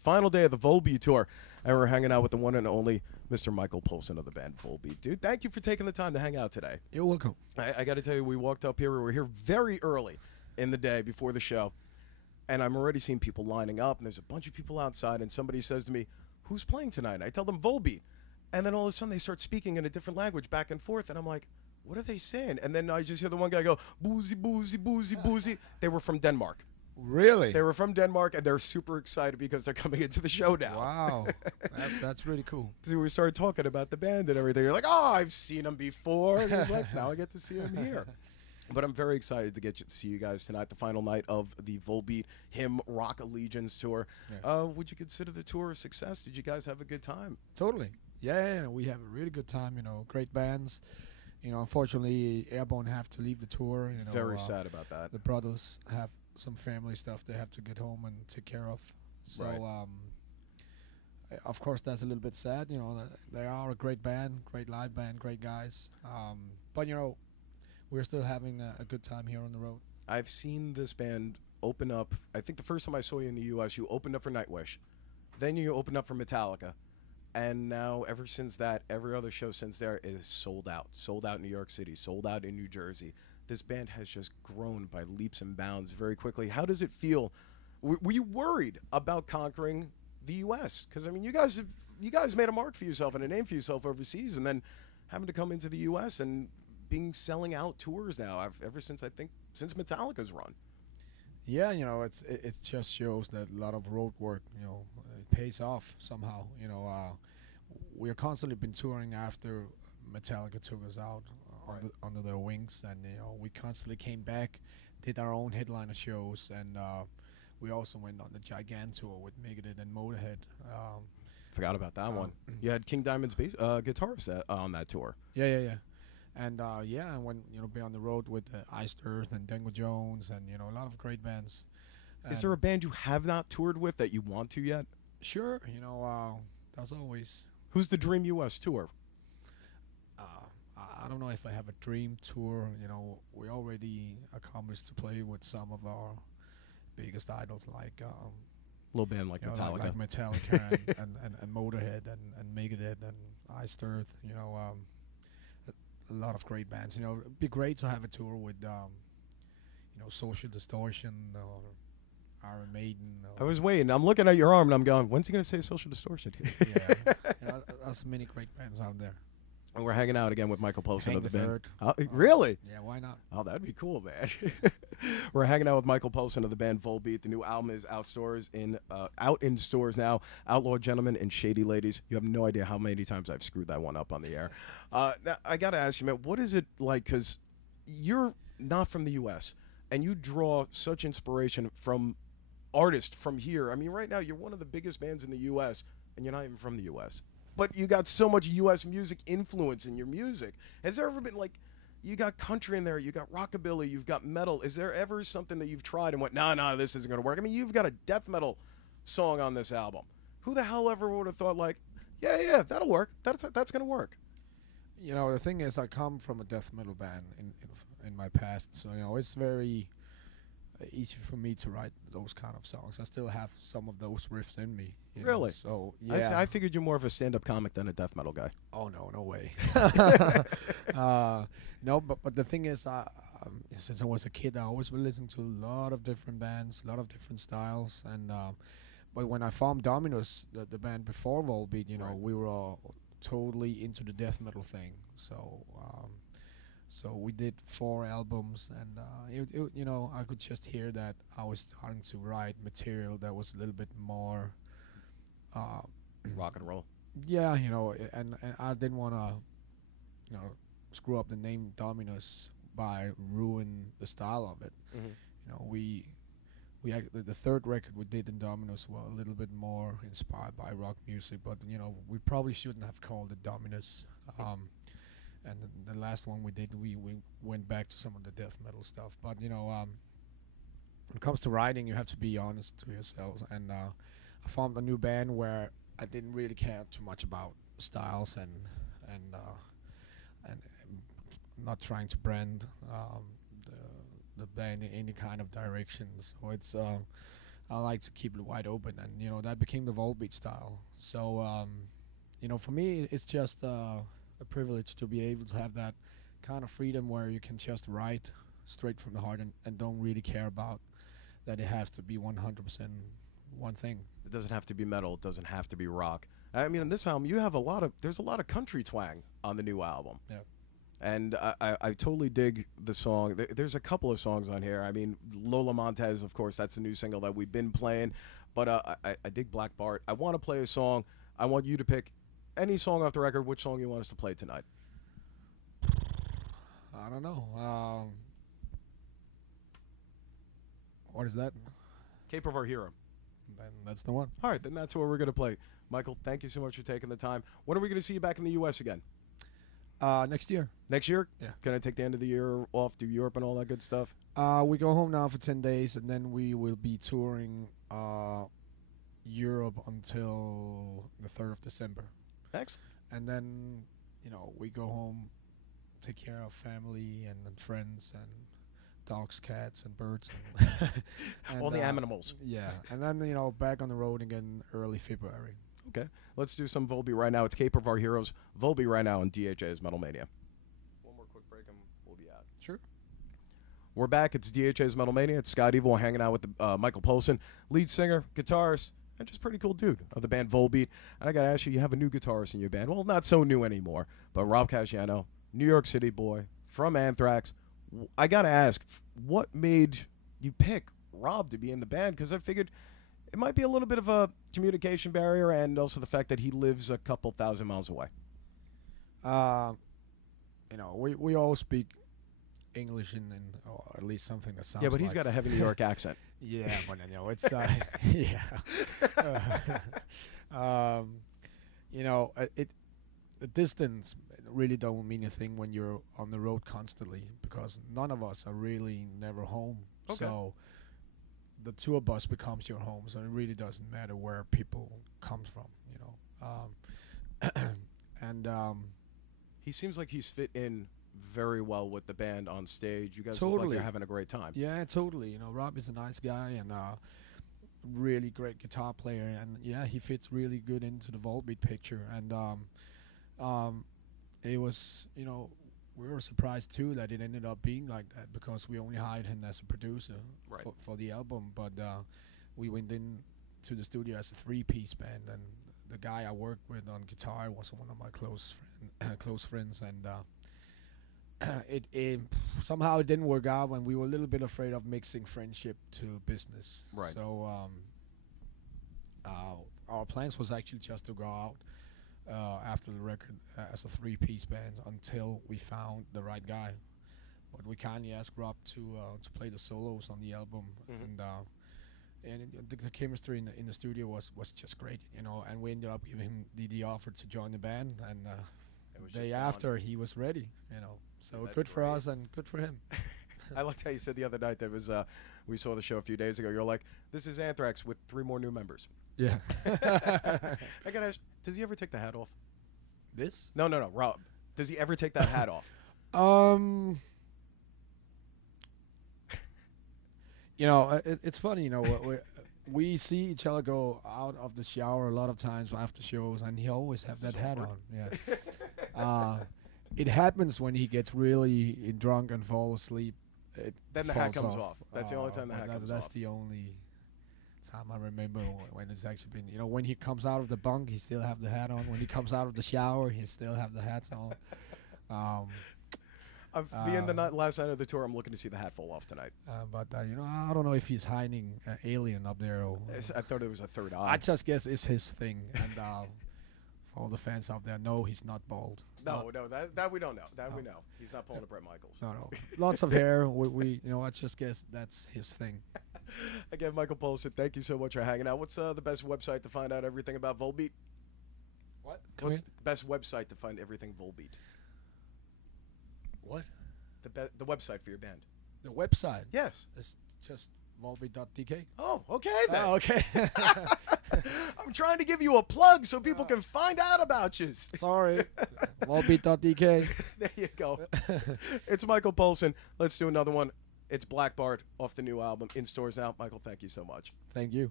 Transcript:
final day of the Volbeat tour, and we're hanging out with the one and only Mr. Michael Poulsen of the band Volbeat. Dude, thank you for taking the time to hang out today. You're welcome. I got to tell you, we walked up here. We were here very early in the day before the show, and I'm already seeing people lining up, and there's a bunch of people outside, and somebody says to me, "Who's playing tonight?" And I tell them Volbeat, and then all of a sudden they start speaking in a different language back and forth, and I'm like, what are they saying? And then I just hear the one guy go, "Boozy, boozy, boozy, boozy." They were from Denmark. Really? They were from Denmark, and they're super excited because they're coming into the show now. Wow. That's really cool. So we started talking about the band and everything. You're like, "Oh, I've seen them before." And he's like, "Now I get to see them here." But I'm very excited to see you guys tonight, the final night of the Volbeat Hymn Rock Allegiance tour. Yeah. Would you consider the tour a success? Did you guys have a good time? Totally. Yeah, we have a really good time, great bands. Unfortunately, Airborne have to leave the tour. Very sad about that. The brothers have some family stuff they have to get home and take care of. So, Right. Of course, that's a little bit sad. They are a great band, great live band, great guys. But, we're still having a good time here on the road. I've seen this band open up. I think the first time I saw you in the U.S., you opened up for Nightwish. Then you opened up for Metallica. And now, ever since that, every other show since there is sold out. Sold out in New York City, sold out in New Jersey. This band has just grown by leaps and bounds very quickly. How does it feel? Were you worried about conquering the U.S.? Because, I mean, you guys made a mark for yourself and a name for yourself overseas, and then having to come into the U.S. and selling out tours now ever since, I think, since Metallica's run. Yeah, it just shows that a lot of road work, it pays off somehow. We are constantly been touring after Metallica took us out under their wings, and we constantly came back, did our own headliner shows, and we also went on the Gigant tour with Megadeth and Motorhead. Forgot about that one. You had King Diamond's guitarist on that tour. Yeah. And and when be on the road with Iced Earth and Dangle Jones and a lot of great bands. Is there a band you have not toured with that you want to yet? Sure, that's always. Who's the dream U.S. tour? I don't know if I have a dream tour. We already accomplished to play with some of our biggest idols, like Little band like Metallica, like Metallica and Motorhead and Megadeth and Iced Earth. A lot of great bands. It'd be great to have a tour with, Social Distortion or Iron Maiden. I was waiting. I'm looking at your arm and I'm going, when's he going to say Social Distortion? Yeah, there's many great bands out there. And we're hanging out again with Michael Poulsen of the band. Third. Really? Yeah, why not? Oh, that'd be cool, man. We're hanging out with Michael Poulsen of the band Volbeat. The new album is out in stores now. Outlaw Gentlemen and Shady Ladies. You have no idea how many times I've screwed that one up on the air. Now, I got to ask you, man, what is it like? Because you're not from the U.S., and you draw such inspiration from artists from here. I mean, right now, you're one of the biggest bands in the U.S., and you're not even from the U.S., but you got so much U.S. music influence in your music. Has there ever been, like, you got country in there, you got rockabilly, you've got metal. Is there ever something that you've tried and went, no, this isn't going to work? I mean, you've got a death metal song on this album. Who the hell ever would have thought, like, yeah, that'll work. That's going to work. The thing is, I come from a death metal band in my past, so, it's very easy for me to write those kind of songs. I still have some of those riffs in me. Really? So yeah, I figured you're more of a stand-up comic than a death metal guy. Oh no way. No, but the thing is, since I was a kid, I always been listening to a lot of different bands, a lot of different styles, and but when I formed Dominus, the band before Volbeat, Right. we were all totally into the death metal thing. So we did 4 albums, and I could just hear that I was starting to write material that was a little bit more Rock and roll. yeah, and I didn't want to screw up the name Dominus by ruin the style of it. Mm-hmm. The third record we did in Dominus was a little bit more inspired by rock music, but we probably shouldn't have called it Dominus. And the last one we did, we went back to some of the death metal stuff. But when it comes to writing, you have to be honest to yourselves. And I formed a new band where I didn't really care too much about styles and not trying to brand the band in any kind of direction. So it's I like to keep it wide open, and that became the Volbeat style. So for me, it's just a privilege to be able to have that kind of freedom where you can just write straight from the heart and don't really care about that it has to be 100% one thing. It doesn't have to be metal. It doesn't have to be rock. I mean, on this album, there's a lot of country twang on the new album. Yeah. And I totally dig the song. There's a couple of songs on here. I mean, Lola Montez, of course, that's the new single that we've been playing. But I dig Black Bart. I want to play a song. I want you to pick any song off the record. Which song you want us to play tonight? I don't know. What is that? Cape of Our Hero. Then that's the one. All right, then that's what we're going to play. Michael, thank you so much for taking the time. When are we going to see you back in the U.S. again? Next year. Next year? Yeah. Going to take the end of the year off, do Europe and all that good stuff? We go home now for 10 days, and then we will be touring Europe until the 3rd of December. Thanks. And then, we go home, take care of family and friends and dogs, cats, and birds. And all the animals. Yeah. And then, back on the road again early February. Okay. Let's do some Volbeat right now. It's Cape of Our Heroes. Volbeat right now on DHA's Metal Mania. One more quick break and we'll be out. Sure. We're back. It's DHA's Metal Mania. It's Scott Evil hanging out with Michael Poulsen, lead singer, guitarist, and just pretty cool dude of the band Volbeat. And I got to ask you have a new guitarist in your band. Well, not so new anymore, but Rob Caggiano, New York City boy, from Anthrax. I got to ask, what made you pick Rob to be in the band? Because I figured it might be a little bit of a communication barrier, and also the fact that he lives a couple thousand miles away. We all speak English or at least something that sounds. Yeah, but he's got a heavy New York accent. Yeah, but it's the distance really don't mean a thing when you're on the road constantly, because none of us are really never home. Okay. So the tour bus becomes your home, so it really doesn't matter where people comes from, and he seems like he's fit in very well with the band on stage. You guys totally look like you're having a great time. Yeah, totally. Rob is a nice guy and really great guitar player, and yeah, he fits really good into the Volbeat picture. And it was, we were surprised too that it ended up being like that, because we only hired him as a producer for the album, but we went in to the studio as a 3-piece band, and the guy I worked with on guitar was one of my close friends, and it somehow it didn't work out, and we were a little bit afraid of mixing friendship to business. Right. So our plans was actually just to go out after the record as a 3-piece band until we found the right guy. But we kindly asked Rob to play the solos on the album, and the chemistry in the studio was just great, and we ended up giving him the offer to join the band, and the day after he was ready, so good for us and good for him. I liked how you said the other night that was we saw the show a few days ago. You're like, this is Anthrax with 3 more new members. Yeah. I gotta ask, does he ever take the hat off? This? No, Rob. Does he ever take that hat off? It's funny, we see each other go out of the shower a lot of times after shows, and he always have that hat on. Yeah. It happens when he gets really drunk and falls asleep. Then the hat comes off. That's the only time the hat comes off. That's the only time I remember when it's actually been. When he comes out of the bunk, he still have the hat on. When he comes out of the shower, he still have the hats on. Being the last night of the tour, I'm looking to see the hat fall off tonight. But I don't know if he's hiding an alien up there. I thought it was a third eye. I just guess it's his thing. And for all the fans out there, no, he's not bald. No, that we don't know. That we know. He's not pulling a Bret Michaels. No. Lots of hair. We I just guess that's his thing. Again, Michael Poulsen, thank you so much for hanging out. What's the best website to find out everything about Volbeat? What? What's the best website to find everything Volbeat? What? The website for your band. The website? Yes. It's just volbeat.dk. Oh, okay then. Oh, okay. I'm trying to give you a plug so people can find out about you. Sorry. volbeat.dk. There you go. It's Michael Poulsen. Let's do another one. It's Black Bart off the new album in stores now. Michael, thank you so much. Thank you.